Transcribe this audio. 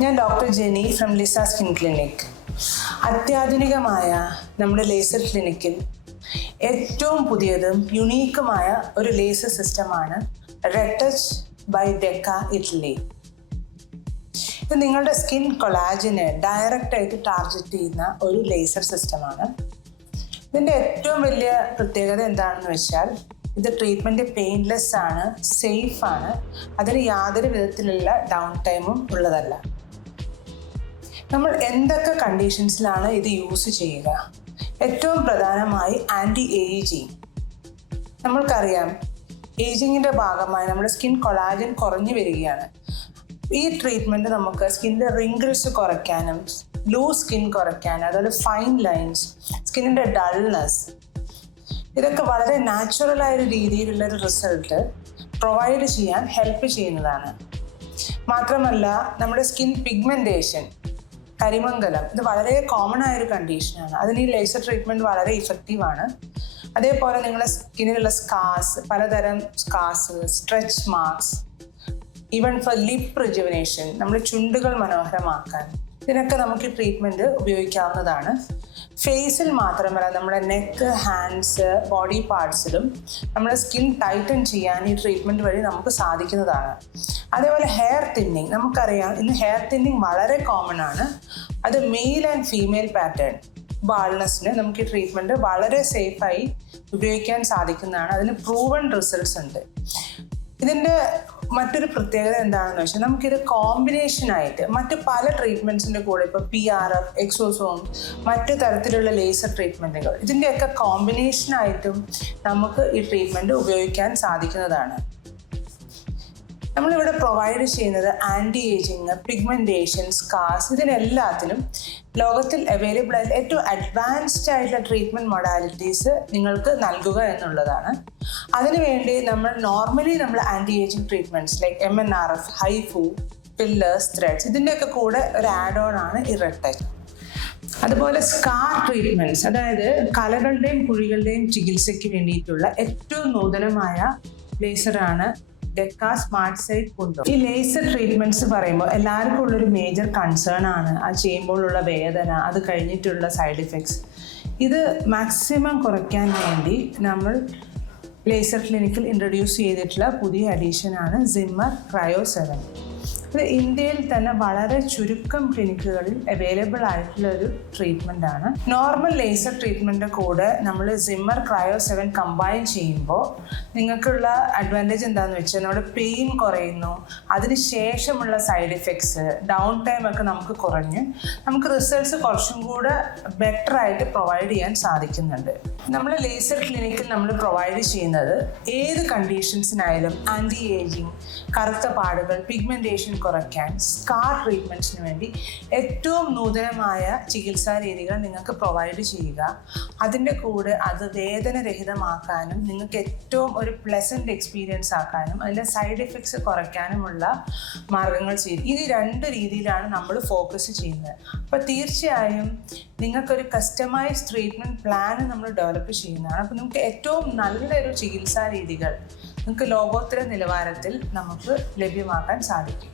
ഞാൻ doctor Jenny from Lisa skin clinic. അത്യാധുനികമായ നമ്മുടെ ലേസർ ക്ലിനിക്കിൽ ഏറ്റവും പുതിയതും യുണീക്കുമായ ഒരു ലേസർ സിസ്റ്റമാണ് red touch by Deka Italy. ഇത് നിങ്ങളുടെ സ്കിൻ കൊളാജിനെ ഡയറക്റ്റായിട്ട് ടാർഗറ്റ് ചെയ്യുന്ന ഒരു ലേസർ സിസ്റ്റമാണ്. ഇതിൻ്റെ ഏറ്റവും വലിയ പ്രത്യേകത എന്താണെന്ന് വെച്ചാൽ ഇത് ട്രീറ്റ്മെൻറ്റ് പെയിൻലെസ് ആണ്, സേഫ് ആണ്, അതിന് യാതൊരു വിധത്തിലുള്ള ഡൗൺ ടൈമും ഉള്ളതല്ല. നമ്മൾ എന്തൊക്കെ കണ്ടീഷൻസിലാണ് ഇത് യൂസ് ചെയ്യുക? ഏറ്റവും പ്രധാനമായി ആൻറ്റി ഏജിങ്. നമ്മൾക്കറിയാം ഏജിങ്ങിൻ്റെ ഭാഗമായി നമ്മുടെ സ്കിൻ കൊളാജൻ കുറഞ്ഞു വരികയാണ്. ഈ ട്രീറ്റ്മെൻറ്റ് നമുക്ക് സ്കിന്നിൻ്റെ റിങ്കിൾസ് കുറയ്ക്കാനും ലൂസ് സ്കിൻ കുറയ്ക്കാനും അതുപോലെ ഫൈൻ ലൈൻസ്, സ്കിന്നിൻ്റെ ഡൾനെസ്, ഇതൊക്കെ വളരെ നാച്ചുറലായൊരു രീതിയിലുള്ളൊരു റിസൾട്ട് പ്രൊവൈഡ് ചെയ്യാൻ ഹെൽപ്പ് ചെയ്യുന്നതാണ്. മാത്രമല്ല നമ്മുടെ സ്കിൻ പിഗ്മെൻറ്റേഷൻ, കരിമംഗലം, ഇത് വളരെ കോമൺ ആയൊരു കണ്ടീഷനാണ്. അതിന് ഈ ലേസർ ട്രീറ്റ്മെൻറ്റ് വളരെ ഇഫക്റ്റീവാണ്. അതേപോലെ നിങ്ങളുടെ സ്കിന്നിലുള്ള സ്കാർസ്, പലതരം scars, stretch marks, even for lip rejuvenation, നമ്മുടെ ചുണ്ടുകൾ മനോഹരമാക്കാൻ, ഇതിനൊക്കെ നമുക്ക് ഈ ട്രീറ്റ്മെൻറ്റ് ഉപയോഗിക്കാവുന്നതാണ്. ഫേസിൽ മാത്രമല്ല നമ്മുടെ നെക്ക്, ഹാൻഡ്സ്, ബോഡി പാർട്സിലും നമ്മുടെ സ്കിൻ ടൈറ്റൻ ചെയ്യാൻ ഈ ട്രീറ്റ്മെൻറ്റ് വഴി നമുക്ക് സാധിക്കുന്നതാണ്. അതേപോലെ ഹെയർ തിന്നിങ്, നമുക്കറിയാം ഇന്ന് ഹെയർ തിന്നിങ് വളരെ കോമൺ ആണ്. അത് മെയിൽ ആൻഡ് ഫീമെയിൽ പാറ്റേൺ ബാൾനെസ്സിന് നമുക്ക് ഈ ട്രീറ്റ്മെൻറ്റ് വളരെ സേഫായി ഉപയോഗിക്കാൻ സാധിക്കുന്നതാണ്. അതിന് പ്രൂവൺ റിസൾട്ട്സ് ഉണ്ട്. ഇതിൻ്റെ മറ്റൊരു പ്രത്യേകത എന്താണെന്ന് വെച്ചാൽ നമുക്കിത് കോമ്പിനേഷനായിട്ട് മറ്റ് പല ട്രീറ്റ്മെൻറ്റ്സിൻ്റെ കൂടെ, ഇപ്പോൾ PRF, എക്സോസോം, മറ്റു തരത്തിലുള്ള ലേസർ ട്രീറ്റ്മെൻറ്റുകൾ, ഇതിൻ്റെയൊക്കെ കോമ്പിനേഷനായിട്ടും നമുക്ക് ഈ ട്രീറ്റ്മെൻറ്റ് ഉപയോഗിക്കാൻ സാധിക്കുന്നതാണ്. നമ്മളിവിടെ പ്രൊവൈഡ് ചെയ്യുന്നത് ആൻറ്റി ഏജിങ്, പിഗ്മെൻറ്റേഷൻ, സ്കാർസ്, ഇതിനെല്ലാത്തിനും ലോകത്തിൽ അവൈലബിൾ ആയ ഏറ്റവും അഡ്വാൻസ്ഡ് ആയിട്ടുള്ള ട്രീറ്റ്മെൻറ്റ് മൊഡാലിറ്റീസ് നിങ്ങൾക്ക് നൽകുക എന്നുള്ളതാണ്. അതിനുവേണ്ടി നമ്മൾ anti ageing treatments like MNRF, HIFU, fillers, threads, ഇതിൻ്റെയൊക്കെ കൂടെ ഒരു ആഡ് ഓൺ ആണ് ഈ റെഡ് ടച്ച്. അതുപോലെ സ്കാർ ട്രീറ്റ്മെൻറ്റ്സ്, അതായത് കലകളുടെയും കുഴികളുടെയും ചികിത്സയ്ക്ക് വേണ്ടിയിട്ടുള്ള ഏറ്റവും നൂതനമായ ലേസറാണ് ഡെക്ക സ്മാർട്ട് സൈറ്റ് കൊണ്ടു. ഈ ലേസർ ട്രീറ്റ്മെൻറ്റ്സ് പറയുമ്പോൾ എല്ലാവർക്കും ഉള്ളൊരു മേജർ കൺസേൺ ആണ് അത് ചെയ്യുമ്പോഴുള്ള വേദന, അത് കഴിഞ്ഞിട്ടുള്ള സൈഡ് ഇഫക്ട്സ്. ഇത് മാക്സിമം കുറയ്ക്കാൻ വേണ്ടി നമ്മൾ ലേസർ ക്ലിനിക്കിൽ ഇൻട്രൊഡ്യൂസ് ചെയ്തിട്ടുള്ള പുതിയ അഡീഷനാണ് സിമ്മർ ക്രയോ 7. ഇത് ഇന്ത്യയിൽ തന്നെ വളരെ ചുരുക്കം ക്ലിനിക്കുകളിൽ അവൈലബിൾ ആയിട്ടുള്ള ഒരു ട്രീറ്റ്മെൻ്റ് ആണ്. നോർമൽ ലേസർ ട്രീറ്റ്മെൻറ്റിൻ്റെ കൂടെ നമ്മൾ സിമ്മർ ക്രയോ 7 കമ്പൈൻ ചെയ്യുമ്പോൾ നിങ്ങൾക്കുള്ള അഡ്വാൻറ്റേജ് എന്താണെന്ന് വെച്ചാൽ നമ്മുടെ പെയിൻ കുറയുന്നു, അതിന് ശേഷമുള്ള സൈഡ് ഇഫക്ട്സ്, ഡൗൺ ടൈം ഒക്കെ നമുക്ക് കുറഞ്ഞ് നമുക്ക് റിസൾട്ട്സ് കുറച്ചും കൂടെ ബെറ്റർ ആയിട്ട് പ്രൊവൈഡ് ചെയ്യാൻ സാധിക്കുന്നുണ്ട്. നമ്മൾ ലേസർ ക്ലിനിക്കിൽ നമ്മൾ പ്രൊവൈഡ് ചെയ്യുന്നത് ഏത് കണ്ടീഷൻസിനായാലും ആൻറ്റി ഏജിങ്, കറുത്ത പാടുകൾ, പിഗ്മെൻറ്റേഷൻ കുറയ്ക്കാൻ, സ്കാർ ട്രീറ്റ്മെൻറ്റ്സിന് വേണ്ടി ഏറ്റവും നൂതനമായ ചികിത്സാ രീതികൾ നിങ്ങൾക്ക് പ്രൊവൈഡ് ചെയ്യുക. അതിൻ്റെ കൂടെ അത് വേദനരഹിതമാക്കാനും നിങ്ങൾക്ക് ഏറ്റവും ഒരു പ്ലസൻറ്റ് എക്സ്പീരിയൻസ് ആക്കാനും അതിൻ്റെ സൈഡ് എഫക്ട്സ് കുറയ്ക്കാനുമുള്ള മാർഗങ്ങൾ ചെയ്യും. ഈ 2 രീതിയിലാണ് നമ്മൾ ഫോക്കസ് ചെയ്യുന്നത്. അപ്പോൾ തീർച്ചയായും നിങ്ങൾക്കൊരു കസ്റ്റമൈസ്ഡ് ട്രീറ്റ്മെൻറ്റ് പ്ലാൻ നമ്മൾ ഡെവലപ്പ് ചെയ്യുന്നതാണ്. അപ്പോൾ നമുക്ക് ഏറ്റവും നല്ലൊരു ചികിത്സാ രീതികൾ നിങ്ങൾക്ക് ലോകോത്തര നിലവാരത്തിൽ നമുക്ക് ലഭ്യമാക്കാൻ സാധിക്കും.